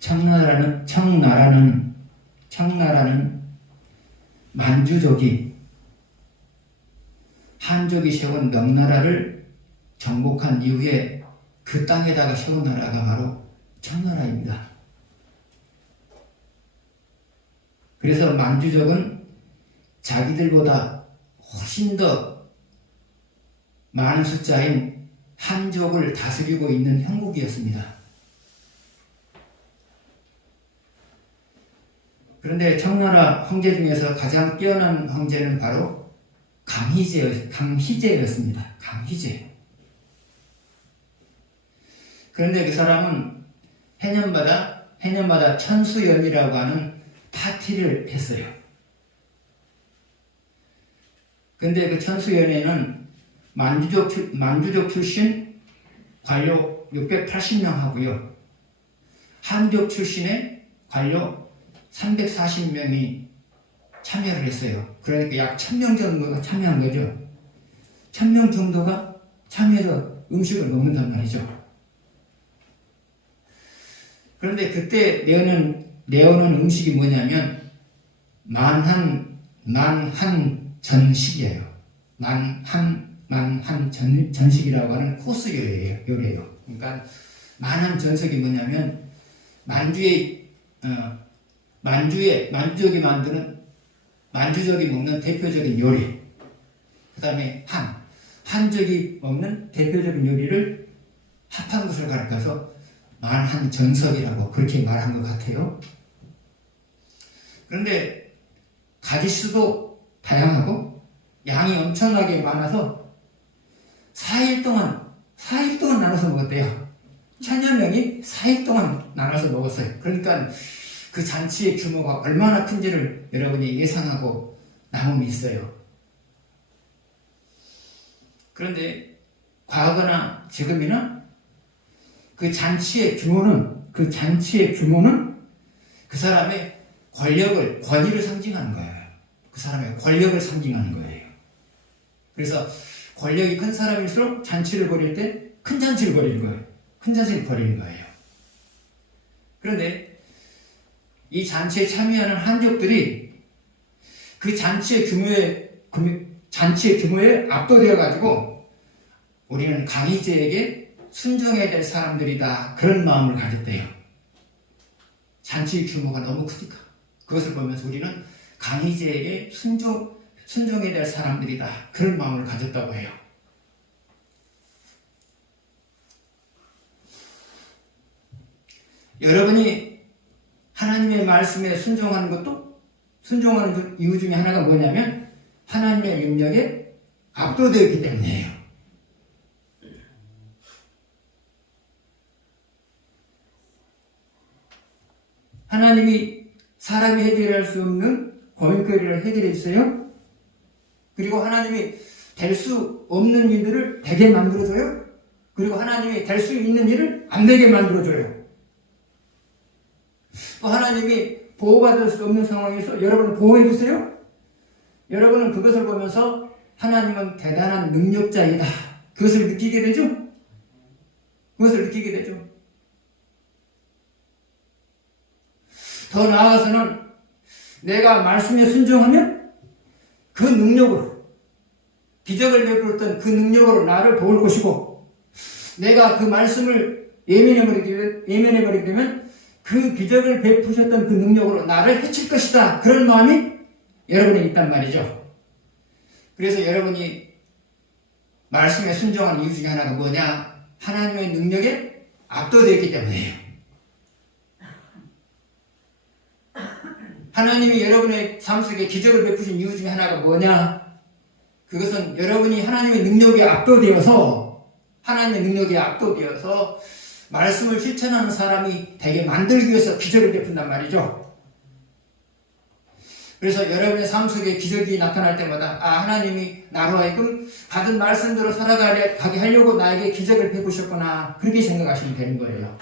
청나라는 만주족이 한족이 세운 명나라를 정복한 이후에 그 땅에다가 세운 나라가 바로 청나라입니다. 그래서 만주족은 자기들보다 훨씬 더 많은 숫자인 한족을 다스리고 있는 형국이었습니다. 그런데 청나라 황제 중에서 가장 뛰어난 황제는 바로 강희제였습니다. 강희제. 그런데 그 사람은 해년마다 천수연이라고 하는 파티를 했어요. 그런데 그 천수연에는 만주족 출신 관료 680명 하고요. 한족 출신의 관료 340명이 참여를 했어요. 그러니까 약 1000명 정도가 참여한 거죠. 1000명 정도가 참여해서 음식을 먹는단 말이죠. 그런데 그때 내오는 음식이 뭐냐면 만한 전식이에요. 만한 전식이라고 하는 코스 요리예요. 그러니까 만한 전식이 뭐냐면 만주족이 먹는 대표적인 요리. 그 다음에 한족이 먹는 대표적인 요리를 합한 것을 가르쳐서 만한 전석이라고 그렇게 말한 것 같아요. 그런데 가짓수도 다양하고 양이 엄청나게 많아서 4일 동안 나눠서 먹었대요. 1000여 명이 4일 동안 나눠서 먹었어요. 그러니까 그 잔치의 규모가 얼마나 큰지를 여러분이 예상하고 남음이 있어요. 그런데 과거나 지금이나 그 잔치의 규모는 그 사람의 권위를 상징하는 거예요. 그 사람의 권력을 상징하는 거예요. 그래서 권력이 큰 사람일수록 잔치를 벌일 때 큰 잔치를 벌이는 거예요. 큰 잔치를 벌이는 거예요. 그런데 이 잔치에 참여하는 한족들이 그 잔치의 규모에 압도되어 가지고 우리는 강희제에게 순종해야 될 사람들이다, 그런 마음을 가졌대요. 잔치의 규모가 너무 크니까. 그것을 보면서 우리는 강희제에게 순종해야 될 사람들이다, 그런 마음을 가졌다고 해요. 여러분이 하나님의 말씀에 순종하는 이유 중에 하나가 뭐냐면 하나님의 능력에 압도되었기 때문이에요. 하나님이 사람이 해결할 수 없는 고민거리를 해결해 주세요. 그리고 하나님이 될 수 없는 일들을 되게 만들어줘요. 그리고 하나님이 될 수 있는 일을 안 되게 만들어줘요. 또 하나님이 보호받을 수 없는 상황에서 여러분을 보호해 주세요. 여러분은 그것을 보면서 하나님은 대단한 능력자이다, 그것을 느끼게 되죠. 더 나아가서는 내가 말씀에 순종하면 그 능력으로, 기적을 베풀었던 그 능력으로 나를 도울 것이고, 내가 그 말씀을 예면해버리게 되면 그 기적을 베푸셨던 그 능력으로 나를 해칠 것이다, 그런 마음이 여러분에 있단 말이죠. 그래서 여러분이 말씀에 순종하는 이유 중에 하나가 뭐냐? 하나님의 능력에 압도되었기 때문이에요. 하나님이 여러분의 삶 속에 기적을 베푸신 이유 중에 하나가 뭐냐? 그것은 여러분이 하나님의 능력에 압도되어서 말씀을 실천하는 사람이 되게 만들기 위해서 기적을 베푼단 말이죠. 그래서 여러분의 삶 속에 기적이 나타날 때마다 하나님이 나로 하여금 받은 말씀대로 살아가게 하려고 나에게 기적을 베푸셨구나, 그렇게 생각하시면 되는 거예요.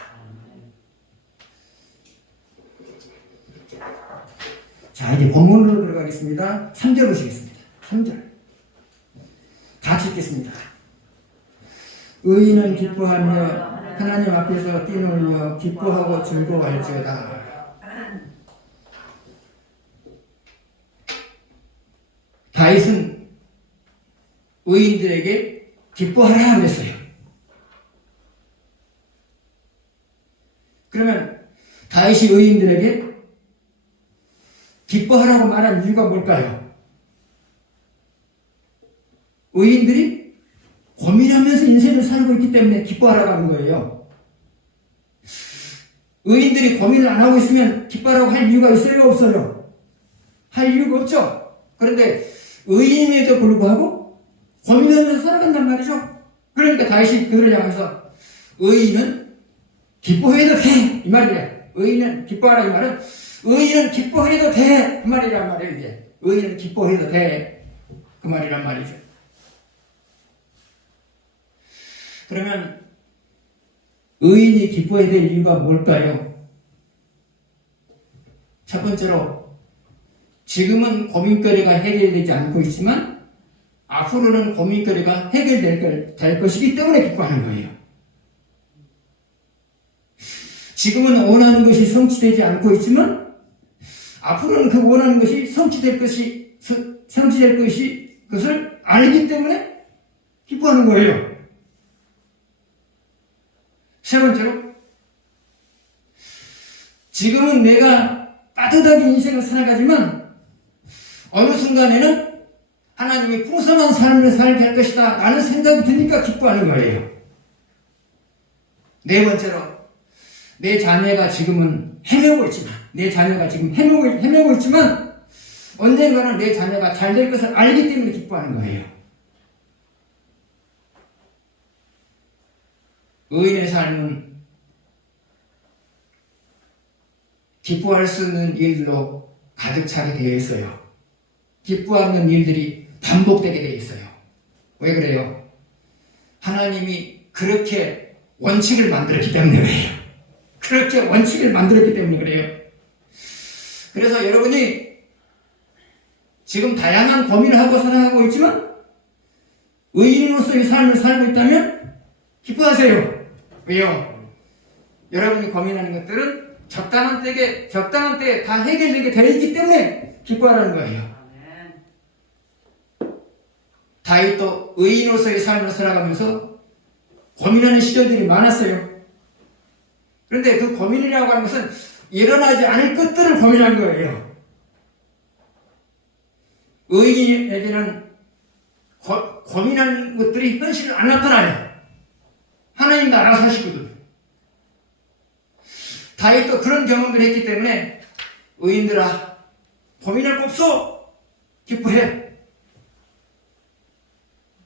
자, 이제 본문으로 들어가겠습니다. 3절 보시겠습니다. 3절 같이 읽겠습니다. 의인은 기뻐하며 하나님 앞에서 뛰놀며 기뻐하고 즐거워할지어다. 다윗은 의인들에게 기뻐하라 그랬어요. 그러면 다윗이 의인들에게 기뻐하라고 말한 이유가 뭘까요? 의인들이 고민하면서 인생을 살고 있기 때문에 기뻐하라고 하는 거예요. 의인들이 고민을 안 하고 있으면 기뻐하라고 할 이유가 있어요? 없어요? 할 이유가 없죠. 그런데 의인임에도 불구하고 고민하면서 살아간단 말이죠. 그러니까 다윗이 그들을 향해서 의인은 기뻐해도 돼! 이 말이에요. 의인은 기뻐하라 이 말은 의인은 기뻐해도 돼! 그 말이란 말이에요. 이제 의인은 기뻐해도 돼! 그 말이란 말이죠. 그러면 의인이 기뻐해야 될 이유가 뭘까요? 첫 번째로 지금은 고민거리가 해결되지 않고 있지만 앞으로는 고민거리가 해결될 것이기 때문에 기뻐하는 거예요. 지금은 원하는 것이 성취되지 않고 있지만 앞으로는 그 원하는 것이 성취될 것을 알기 때문에 기뻐하는 거예요. 세 번째로 지금은 내가 따뜻하게 인생을 살아가지만 어느 순간에는 하나님이 풍성한 삶을 살게 할 것이다 라는 생각이 드니까 기뻐하는 거예요. 네 번째로 내 자녀가 지금은 헤매고 있지만 헤매고 있지만 언젠가는 내 자녀가 잘 될 것을 알기 때문에 기뻐하는 거예요. 의인의 삶은 기뻐할 수 있는 일들로 가득 차게 되어 있어요. 기뻐하는 일들이 반복되게 되어 있어요. 왜 그래요? 하나님이 그렇게 원칙을 만들었기 때문에 그래요. 그렇게 원칙을 만들었기 때문에 그래요. 그래서 여러분이 지금 다양한 고민을 하고 살아가고 있지만 의인으로서의 삶을 살고 있다면 기뻐하세요. 왜요? 여러분이 고민하는 것들은 적당한 때에 다 해결되게 되어 있기 때문에 기뻐하라는 거예요. 다윗도 의인으로서의 삶을 살아가면서 고민하는 시절들이 많았어요. 그런데 그 고민이라고 하는 것은 일어나지 않을 것들을 고민한 거예요. 의인에게는 고민하는 것들이 현실을 안 나타나요. 하나님도 알아서 하시거든요. 다윗도 그런 경험을 했기 때문에 의인들아 고민할 거 없어. 기뻐해.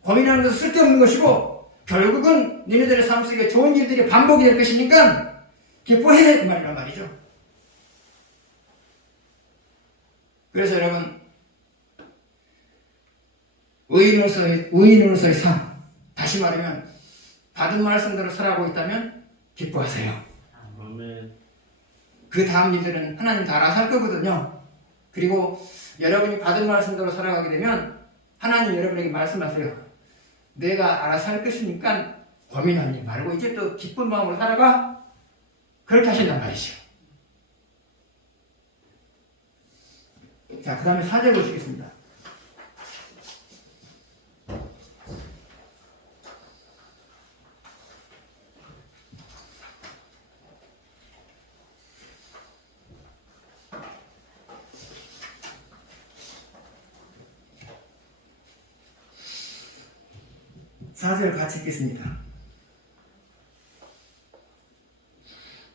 고민하는 것은 쓸데없는 것이고 결국은 너희들의 삶 속에 좋은 일들이 반복이 될 것이니까 기뻐해. 그 말이란 말이죠. 그래서 여러분 의인으로서의 삶, 다시 말하면 받은 말씀대로 살아가고 있다면 기뻐하세요. 그 다음 일들은 하나님 다 알아서 할 거거든요. 그리고 여러분이 받은 말씀대로 살아가게 되면 하나님 여러분에게 말씀하세요. 내가 알아서 할 것이니까 고민하지 말고 이제 또 기쁜 마음으로 살아가. 그렇게 하신단 말이죠. 자, 그 다음에 4절 보시겠습니다. 사절 같이 읽겠습니다.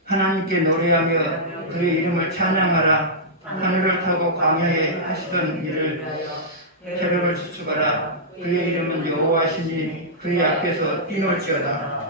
하나님께 노래하며 그의 이름을 찬양하라. 하늘을 타고 광야에 하시던 일을 새벽을 수축하라. 그의 이름은 여호와시니 그의 앞에서 뛰놀지어다.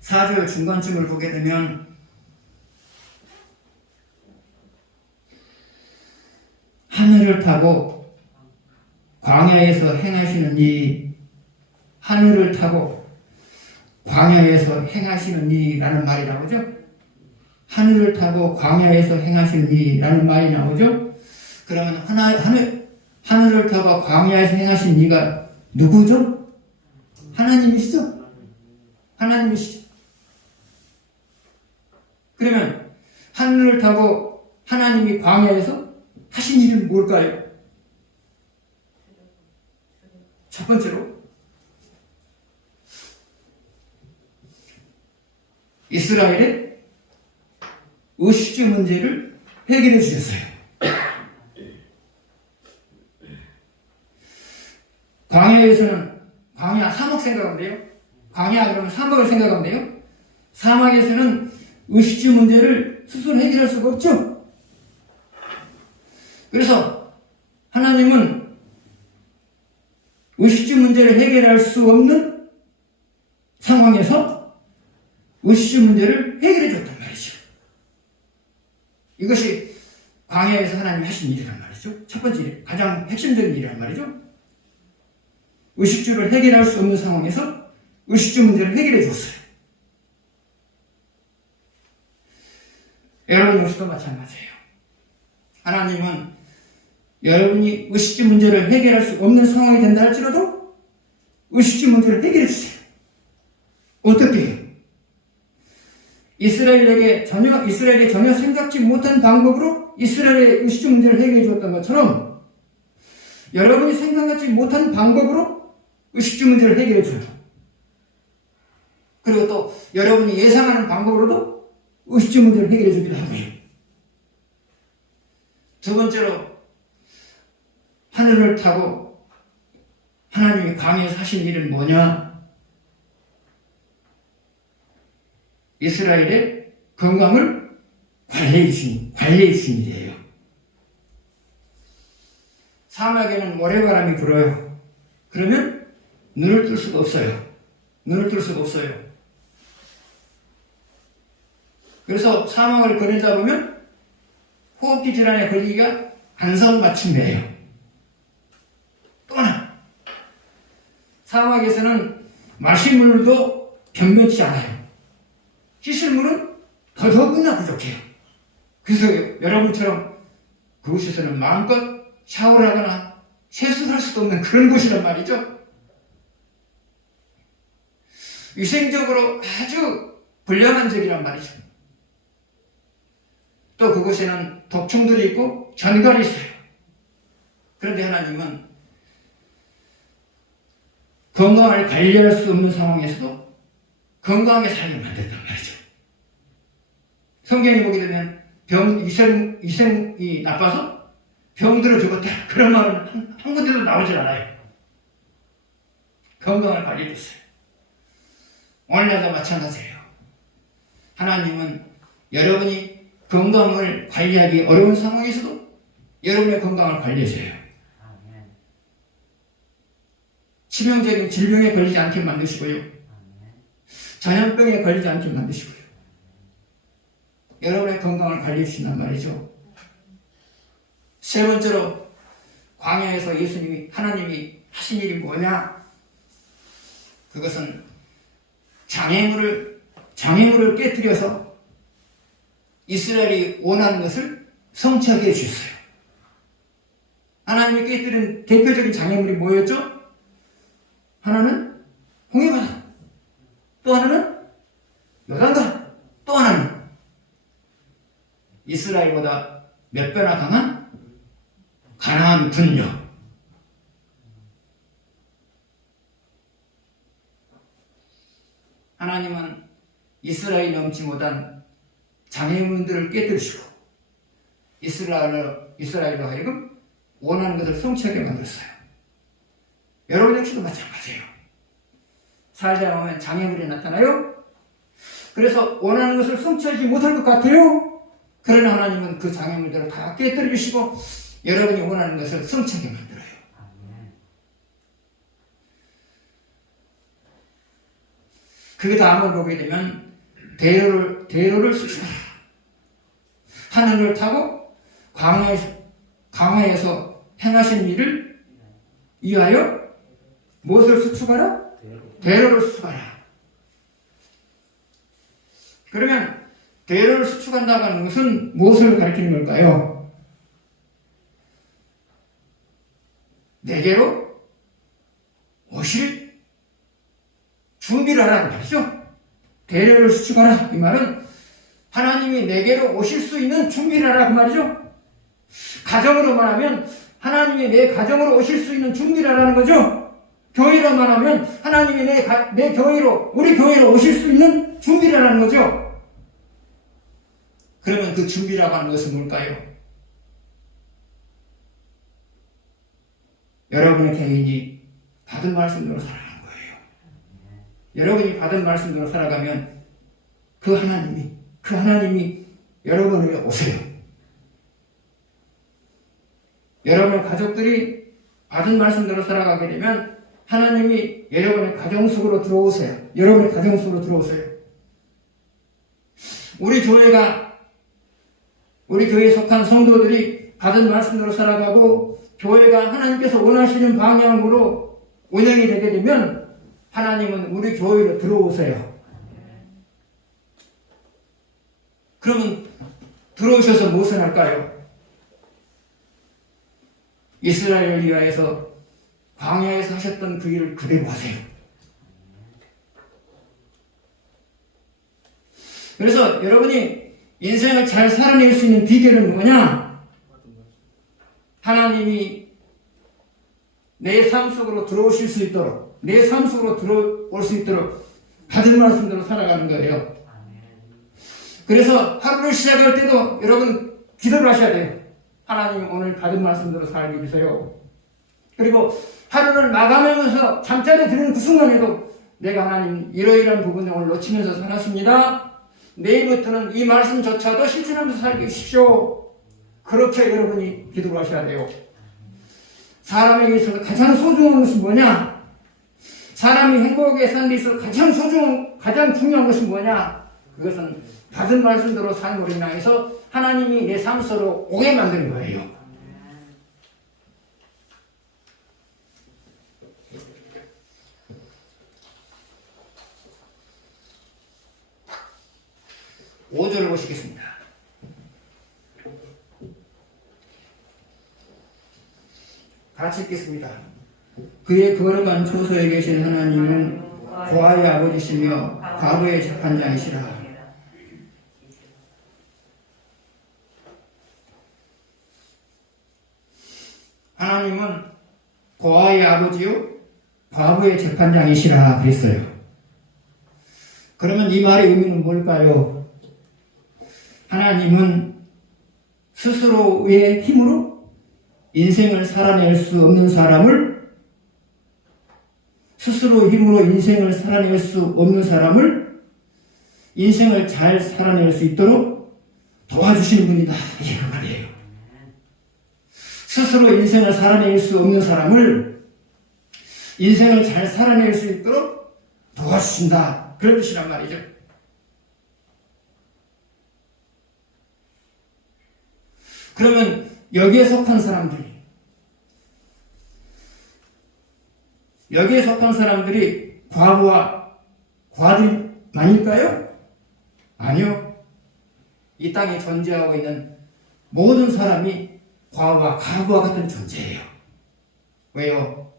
사절 중간쯤을 보게 되면 하늘을 타고 광야에서 행하시는 이 하늘을 타고 광야에서 행하시는 이라는 말이 나오죠. 하늘을 타고 광야에서 행하시는 이라는 말이 나오죠. 그러면 하늘을 타고 광야에서 행하신 이가 누구죠? 하나님이시죠? 하나님이시죠. 그러면 하늘을 타고 하나님이 광야에서 하신 일은 뭘까요? 첫 번째로 이스라엘의 의식주 문제를 해결해 주셨어요. 광야에서는 광야 사막 생각하면 돼요. 광야 그러면 사막을 생각하면 돼요. 사막에서는 의식주 문제를 스스로 해결할 수가 없죠. 그래서 하나님은 의식주 문제를 해결할 수 없는 상황에서 의식주 문제를 해결해 줬단 말이죠. 이것이 광야에서 하나님이 하신 일이란 말이죠. 첫 번째 일, 가장 핵심적인 일이란 말이죠. 의식주를 해결할 수 없는 상황에서 의식주 문제를 해결해 줬어요. 여러분 역시도 마찬가지예요. 하나님은 여러분이 의식주 문제를 해결할 수 없는 상황이 된다 할지라도 의식주 문제를 해결해 주세요. 어떻게 해요? 이스라엘에 전혀 생각지 못한 방법으로 이스라엘의 의식주 문제를 해결해 주었던 것처럼 여러분이 생각하지 못한 방법으로 의식주 문제를 해결해 줘요. 그리고 또 여러분이 예상하는 방법으로도 의식주 문제를 해결해 주기도 하고요. 두 번째로 하늘을 타고 하나님이 광야에서 하신 일은 뭐냐? 이스라엘의 건강을 관리해 주신 일이에요. 사막에는 모래바람이 불어요. 그러면 눈을 뜰 수가 없어요. 눈을 뜰 수가 없어요. 그래서 사막을 거닐다 보면 호흡기 질환에 걸리기가 안성맞춤이에요. 또 하나, 사막에서는 마실 물도 변변치 않아요. 씻을 물은 더더욱이나 부족해요. 그래서 여러분처럼 그곳에서는 마음껏 샤워를 하거나 세수를 할 수도 없는 그런 곳이란 말이죠. 위생적으로 아주 불량한 지역이란 말이죠. 또 그곳에는 독충들이 있고 전갈이 있어요. 그런데 하나님은 건강을 관리할 수 없는 상황에서도 건강하게 살게 만들었단 말이죠. 성경에 보게 되면 위생이 나빠서 병들어 죽었다. 그런 말은 한 군데도 나오질 않아요. 건강을 관리해 줬어요. 오늘날도 마찬가지예요. 하나님은 여러분이 건강을 관리하기 어려운 상황에서도 여러분의 건강을 관리해줘요. 치명적인 질병에 걸리지 않게 만드시고요. 전염병에 걸리지 않게 만드시고요. 여러분의 건강을 관리해 주신단 말이죠. 세 번째로 광야에서 하나님이 하신 일이 뭐냐? 그것은 장애물을 깨뜨려서 이스라엘이 원하는 것을 성취하게 해주셨어요. 하나님이 깨뜨린 대표적인 장애물이 뭐였죠? 하나는 홍해바다, 또 하나는 요단강, 또 하나는 이스라엘보다 몇 배나 강한 가나안 군녀. 하나님은 이스라엘이 넘지 못한 장애물들을 깨뜨리시고 이스라엘로 하여금 원하는 것을 성취하게 만들었어요. 여러분 역시도 마찬가지예요. 살다 보면 장애물이 나타나요. 그래서 원하는 것을 성취하지 못할 것 같아요. 그러나 하나님은 그 장애물들을 다 깨뜨려 주시고 여러분이 원하는 것을 성취하게 만들어요. 그 다음을 보게 되면 대로를 수출하라. 하늘을 타고 광야에서 행하신 일을 위하여 무엇을 수축하라? 대로를 수축하라. 그러면 대로를 수축한다고 하는 것은 무엇을 가리키는 걸까요? 내게로 오실 준비를 하라는 말이죠. 대로를 수축하라. 이 말은 하나님이 내게로 오실 수 있는 준비를 하라 그 말이죠. 가정으로 말하면 하나님이 내 가정으로 오실 수 있는 준비를 하라는 거죠. 교회로 말하면 하나님이 내 교회로, 우리 교회로 오실 수 있는 준비를 하라는 거죠. 그러면 그 준비라고 하는 것은 뭘까요? 여러분의 개인이 받은 말씀대로 살아가는 거예요. 여러분이 받은 말씀대로 살아가면 그 하나님이 여러분에게 오세요. 여러분의 가족들이 받은 말씀대로 살아가게 되면 하나님이 여러분의 가정 속으로 들어오세요. 여러분의 가정 속으로 들어오세요. 우리 교회에 속한 성도들이 받은 말씀대로 살아가고 교회가 하나님께서 원하시는 방향으로 운영이 되게 되면 하나님은 우리 교회로 들어오세요. 그러면 들어오셔서 무엇을 할까요? 이스라엘을 위하여서 광야에서 하셨던 그 일을 그대로 하세요. 그래서 여러분이 인생을 잘 살아낼 수 있는 비결은 뭐냐? 하나님이 내 삶 속으로 들어오실 수 있도록, 내 삶 속으로 들어올 수 있도록 받은 말씀대로 살아가는 거예요. 그래서 하루를 시작할 때도 여러분 기도를 하셔야 돼요. 하나님 오늘 받은 말씀대로 살게 해주세요. 그리고 하루를 마감하면서 잠자리에 드는 그 순간에도 내가 하나님 이러이러한 부분을 오늘 놓치면서 살았습니다. 내일부터는 이 말씀조차도 실천하면서 살게 해주십시오. 그렇게 여러분이 기도를 하셔야 돼요. 사람에게 있어서 가장 소중한 것은 뭐냐? 사람이 행복하게 사는 데 있어서 가장 중요한 것은 뭐냐? 그것은 받은 말씀대로 삶으로 인하여서 하나님이 내 삶 속으로 오게 만드는 거예요. 오절을 보시겠습니다. 같이 읽겠습니다. 그의 거룩한 초소에 계신 하나님은 고아의 아버지시며 과부의 재판장이시라. 하나님은 고아의 아버지요 과부의 재판장이시라 그랬어요. 그러면 이 말의 의미는 뭘까요? 하나님은 스스로의 힘으로 인생을 살아낼 수 없는 사람을 인생을 잘 살아낼 수 있도록 도와주시는 분이다. 이게 말이에요. 스스로 인생을 살아낼 수 없는 사람을 인생을 잘 살아낼 수 있도록 도와주신다. 그런 뜻이란 말이죠. 그러면 여기에 속한 사람들이 과부와 과들만일까요? 아니요. 이 땅에 존재하고 있는 모든 사람이 과부와 과부와 같은 존재예요. 왜요?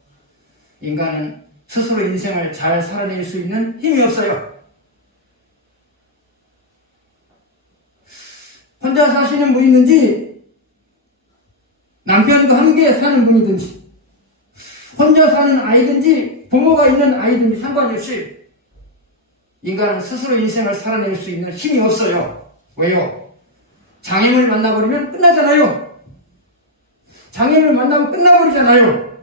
인간은 스스로 인생을 잘 살아낼 수 있는 힘이 없어요. 혼자 사시는 분이든지 남편과 함께 사는 분이든지 혼자 사는 아이든지 부모가 있는 아이든지 상관이 없이 인간은 스스로 인생을 살아낼 수 있는 힘이 없어요. 왜요? 장애인을 만나버리면 끝나잖아요. 장애인을 만나면 끝나버리잖아요.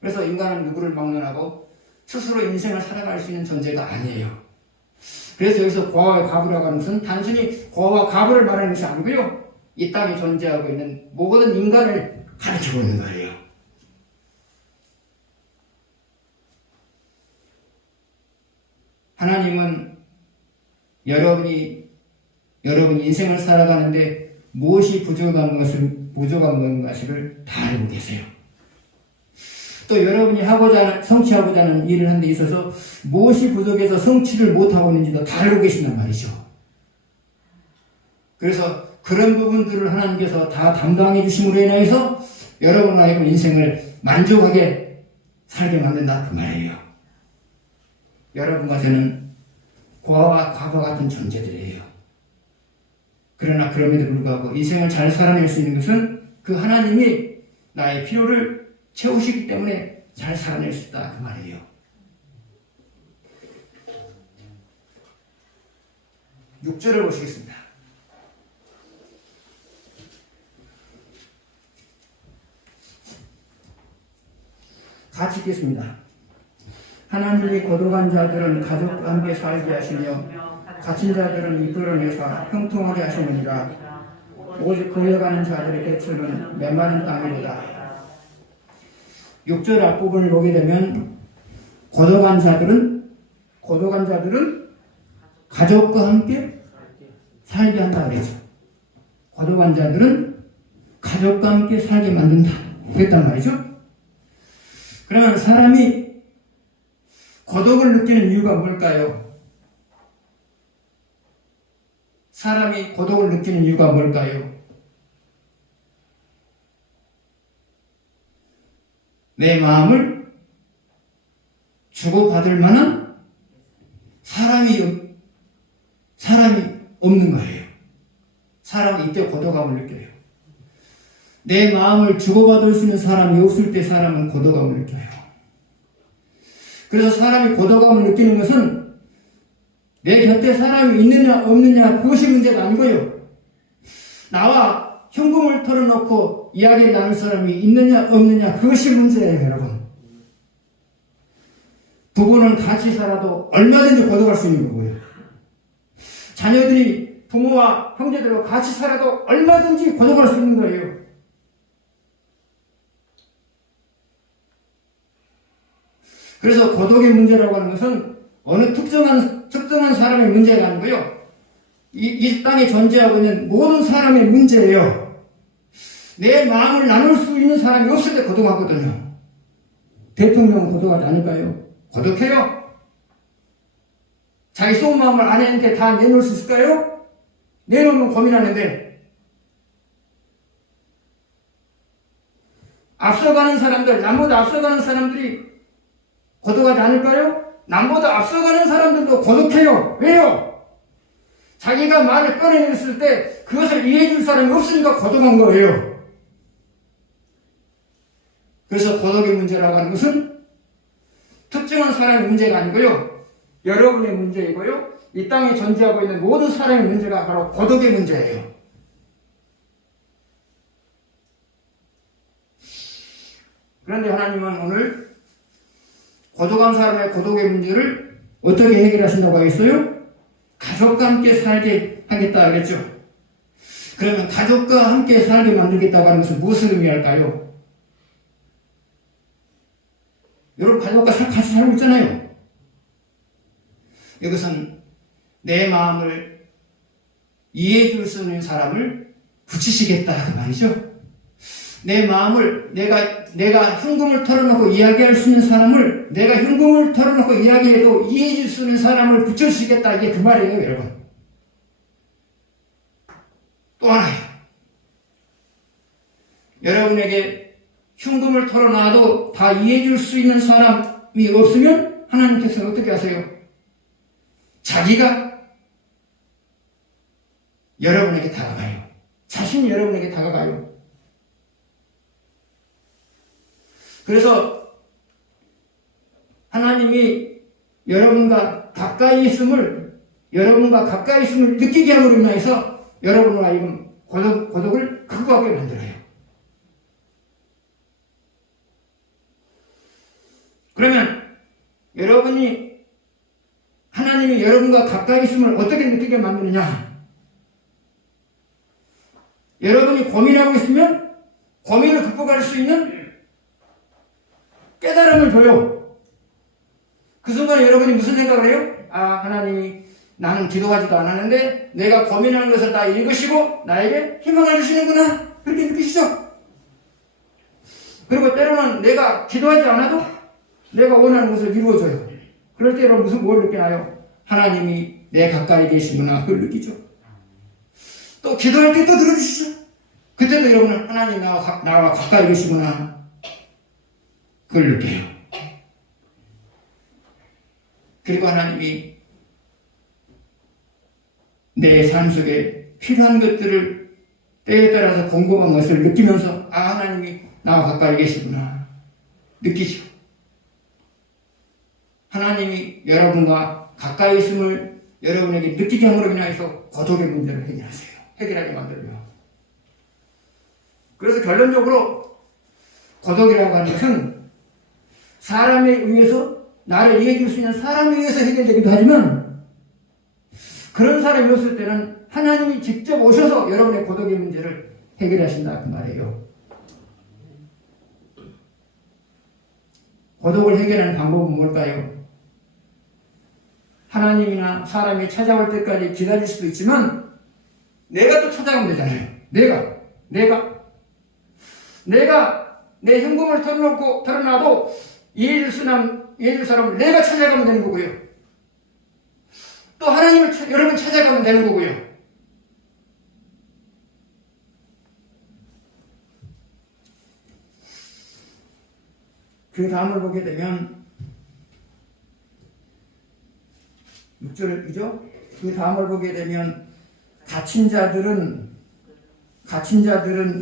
그래서 인간은 누구를 막론하고 스스로 인생을 살아갈 수 있는 존재가 아니에요. 그래서 여기서 고아와 과부라고 하는 것은 단순히 고아와 과부를 말하는 것이 아니고요. 이 땅에 존재하고 있는 모든 인간을 가르치고 있는 거예요. 하나님은 여러분이 인생을 살아가는데 무엇이 부족한 것인가를 다 알고 계세요. 또 여러분이 성취하고자 하는 일을 하는 데 있어서 무엇이 부족해서 성취를 못하고 있는지도 다 알고 계신단 말이죠. 그래서 그런 부분들을 하나님께서 다 담당해 주심으로 인해서 여러분과 하여금 인생을 만족하게 살게 만든다 그 말이에요. 여러분과 저는 고아와 과부와 같은 존재들이에요. 그러나 그럼에도 불구하고 인생을 잘 살아낼 수 있는 것은 그 하나님이 나의 필요를 채우시기 때문에 잘 살아낼 수 있다 그 말이에요. 6절을 보시겠습니다. 같이 읽겠습니다. 하나님이 거룩한 자들은 가족과 함께 살게 하시며 갇힌 자들은 이끌어내사 형통하게 하시느니라. 오직 거여가는 자들의 대책은 메마른 땅이로다. 6절 앞부분을 보게 되면 거룩한 자들은 가족과 함께 살게 한다 그랬죠. 거룩한 자들은 가족과 함께 살게 만든다 그랬단 말이죠. 그러면 사람이 고독을 느끼는 이유가 뭘까요? 사람이 고독을 느끼는 이유가 뭘까요? 내 마음을 주고받을 만한 사람이 없는 거예요. 사람이 이때 고독감을 느껴요. 내 마음을 주고받을 수 있는 사람이 없을 때 사람은 고독감을 느껴요. 그래서 사람이 고독감을 느끼는 것은 내 곁에 사람이 있느냐 없느냐 그것이 문제가 아니고요. 나와 흉금을 털어놓고 이야기를 나눌 사람이 있느냐 없느냐 그것이 문제예요, 여러분. 부부는 같이 살아도 얼마든지 고독할 수 있는 거고요. 자녀들이 부모와 형제들과 같이 살아도 얼마든지 고독할 수 있는 거예요. 그래서 고독의 문제라고 하는 것은 어느 특정한 사람의 문제가 아니고요. 이 땅에 존재하고 있는 모든 사람의 문제예요. 내 마음을 나눌 수 있는 사람이 없을 때 고독하거든요. 대통령은 고독하지 않을까요? 고독해요. 자기 속마음을 아내한테 다 내놓을 수 있을까요? 내놓으면 고민하는데 앞서가는 사람들, 남보다 앞서가는 사람들이 고독하지 않을까요? 남보다 앞서가는 사람들도 고독해요. 왜요? 자기가 말을 꺼내냈을 때 그것을 이해해줄 사람이 없으니까 고독한 거예요. 그래서 고독의 문제라고 하는 것은 특정한 사람의 문제가 아니고요. 여러분의 문제이고요. 이 땅에 존재하고 있는 모든 사람의 문제가 바로 고독의 문제예요. 그런데 하나님은 오늘 고독한 사람의 고독의 문제를 어떻게 해결하신다고 하겠어요? 가족과 함께 살게 하겠다 그랬죠. 그러면 가족과 함께 살게 만들겠다고 하는 것은 무엇을 의미할까요? 여러분 가족과 같이 살고 있잖아요. 이것은 내 마음을 이해해 줄 수 있는 사람을 붙이시겠다 그 말이죠. 내 마음을 내가 흉금을 털어놓고 이야기할 수 있는 사람을 내가 흉금을 털어놓고 이야기해도 이해해 줄 수 있는 사람을 붙여주시겠다 이게 그 말이에요, 여러분. 또 하나요. 여러분에게 흉금을 털어놔도 다 이해해 줄 수 있는 사람이 없으면 하나님께서는 어떻게 하세요? 자기가 여러분에게 다가가요. 자신이 여러분에게 다가가요. 그래서 하나님이 여러분과 가까이 있음을 느끼게 함으로 인해서 여러분과 하여금 고독을 극복하게 만들어요. 그러면 하나님이 여러분과 가까이 있음을 어떻게 느끼게 만드느냐? 여러분이 고민하고 있으면 고민을 극복할 수 있는 깨달음을 줘요. 그 순간 여러분이 무슨 생각을 해요? 하나님이 나는 기도하지도 않았는데 내가 고민하는 것을 다 읽으시고 나에게 희망을 주시는구나. 그렇게 느끼시죠? 그리고 때로는 내가 기도하지 않아도 내가 원하는 것을 이루어줘요. 그럴 때로 무슨 뭘 느끼나요? 하나님이 내 가까이 계시구나, 그걸 느끼죠. 또 기도할 때 또 들어주시죠. 그때도 여러분은 하나님 나와 가까이 계시구나, 그걸 느껴요. 그리고 하나님이 내 삶 속에 필요한 것들을 때에 따라서 공급한 것을 느끼면서 하나님이 나와 가까이 계시구나 느끼죠. 하나님이 여러분과 가까이 있음을 여러분에게 느끼게 함으로 인해서 고독의 문제를 해결하게 만들어요. 그래서 결론적으로 고독이라고 하는 것은 사람에 의해서, 나를 이해해 줄 수 있는 사람에 의해서 해결되기도 하지만, 그런 사람이 없을 때는 하나님이 직접 오셔서 여러분의 고독의 문제를 해결하신다, 그 말이에요. 고독을 해결하는 방법은 뭘까요? 하나님이나 사람이 찾아올 때까지 기다릴 수도 있지만, 내가 또 찾아가면 되잖아요. 내가 내 현금을 털어놔도 이해줄 사람을 내가 찾아가면 되는 거고요. 또 하나님을 여러분 찾아가면 되는 거고요. 그 다음을 보게 되면 6절이죠. 그 다음을 보게 되면 갇힌 자들은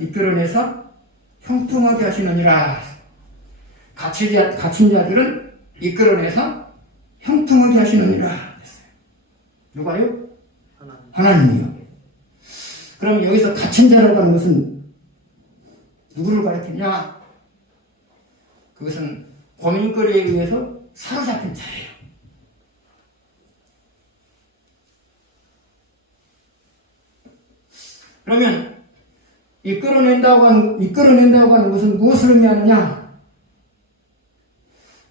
이끌어내서 형통하게 하시느니라. 갇힌 자들은 이끌어내서 형통하게 하시느니라. 누가요? 하나님이요. 그럼 여기서 갇힌 자라고 하는 것은 누구를 가리키냐? 그것은 고민거리에 의해서 사로잡힌 자예요. 그러면 이끌어낸다고 하는 것은 무엇을 의미하느냐?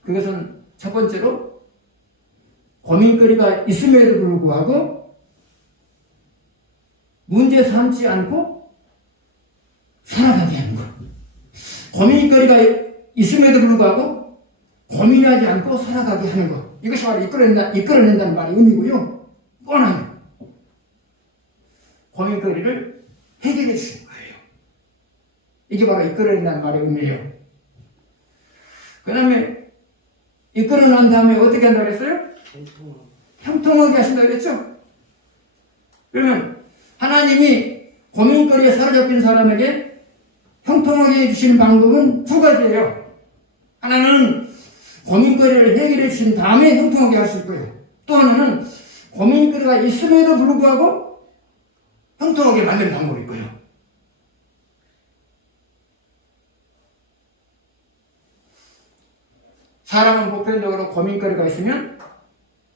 그것은 첫 번째로 고민거리가 있음에도 불구하고 문제 삼지 않고 살아가게 하는 것. 고민거리가 있음에도 불구하고 고민하지 않고 살아가게 하는 것. 이것이 바로 이끌어낸다는 말의 의미고요. 뻔하요. 고민거리를 해결해 주시는 거예요. 이게 바로 이끌어낸다는 말의 의미예요. 그 다음에 이끌어낸 다음에 어떻게 한다고 했어요? 형통하게 하신다고 했죠? 그러면 하나님이 고민거리에 사로잡힌 사람에게 형통하게 해주시는 방법은 두 가지예요. 하나는 고민거리를 해결해 주신 다음에 형통하게 할 수 있고요. 또 하나는 고민거리가 있음에도 불구하고 형통하게 만드는 방법이 있고요. 사람은 보편적으로 고민거리가 있으면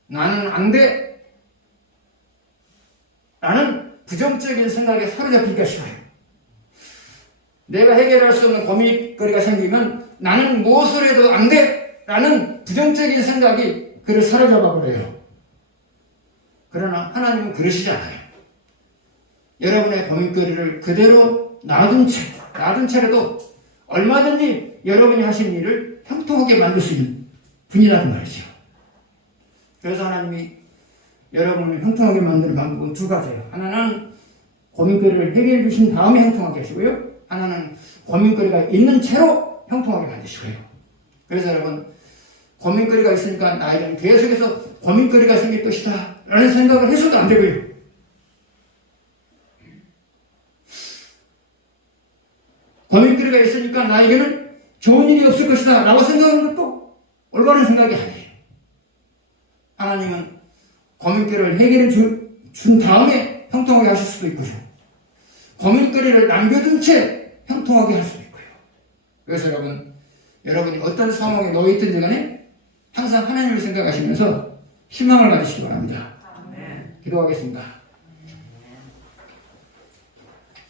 나는 안 돼. 라는 부정적인 생각에 사로잡히기가 쉬워요. 내가 해결할 수 없는 고민거리가 생기면 나는 무엇을 해도 안 돼. 라는 부정적인 생각이 그를 사로잡아 버려요. 그러나 하나님은 그러시지 않아요. 여러분의 고민거리를 그대로 놔둔 채라도 얼마든지 여러분이 하신 일을 형통하게 만들 수 있는 분이라는 말이죠. 그래서 하나님이 여러분을 형통하게 만드는 방법은 두 가지예요. 하나는 고민거리를 해결해 주신 다음에 형통하게 하시고요. 하나는 고민거리가 있는 채로 형통하게 만드시고요. 그래서 여러분, 고민거리가 있으니까 나에게는 계속해서 고민거리가 생길 것이다 라는 생각을 해서도 안 되고요. 고민거리가 있으니까 나에게는 좋은 일이 없을 것이다 라고 생각하는 것도 올바른 생각이 아니에요. 하나님은 고민거리를 해결해 준 다음에 형통하게 하실 수도 있고요. 고민거리를 남겨둔 채 형통하게 할 수도 있고요. 그래서 여러분이 어떤 상황에 놓여 있든지 간에 항상 하나님을 생각하시면서 희망을 가지시기 바랍니다. 기도하겠습니다.